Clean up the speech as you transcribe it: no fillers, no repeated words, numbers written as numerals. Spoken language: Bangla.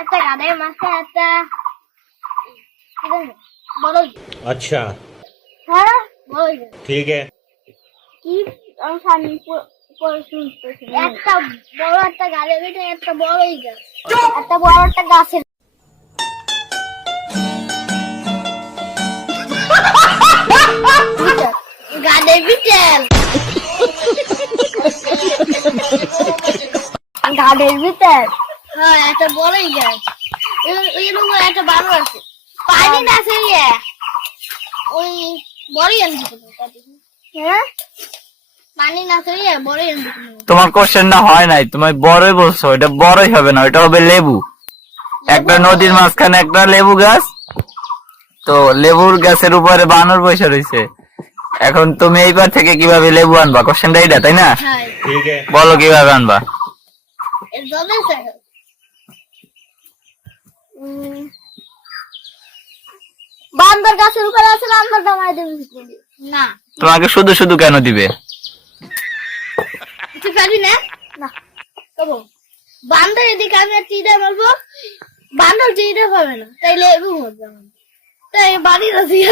একটা গানের মাঝখানে একটা বড়। अच्छा হ্যাঁ বড় ठीक है কি আমি সামনে পরে শুনতেছি একটা বড় একটা গাছের ভিতরে একটা বড়ই গাছ একটা বড় একটা গাছের গানের ভিতর গানের ভিতর হ্যাঁ একটা বড়ই গাছ এরকম একটা বানর আছে পানি না আছে ওই বড়ই আনছি হ্যাঁ পানি না আছে বড়ই আনছি তোমার কোশ্চেনটা হয় নাই, তুমি বড়ই বলছো, এটা বড়ই হবে না, এটা হবে লেবু। একটা নদীর মাঝখানে একটা লেবু গাছ, তো লেবুর গাছের উপরে বানর বসে রয়েছে। এখন তুমি এইবার থেকে কিভাবে লেবু আনবা? কোশ্চেনটা এইটা, তাই না? হ্যাঁ ठीक है বলো কিভাবে আনবা। এর জন্য স্যার বান্দর গাছের উপরে আছে বান্দর দামাই দেবে না তোমাকে শুধু শুধু কেন দিবে? তুই পারবি না না তবু বান্দর এদিকে আমি তীরে মারবো বান্দর তীরে পাবে না তাইলে এবু মরবে তাই বাড়ির দিয়ে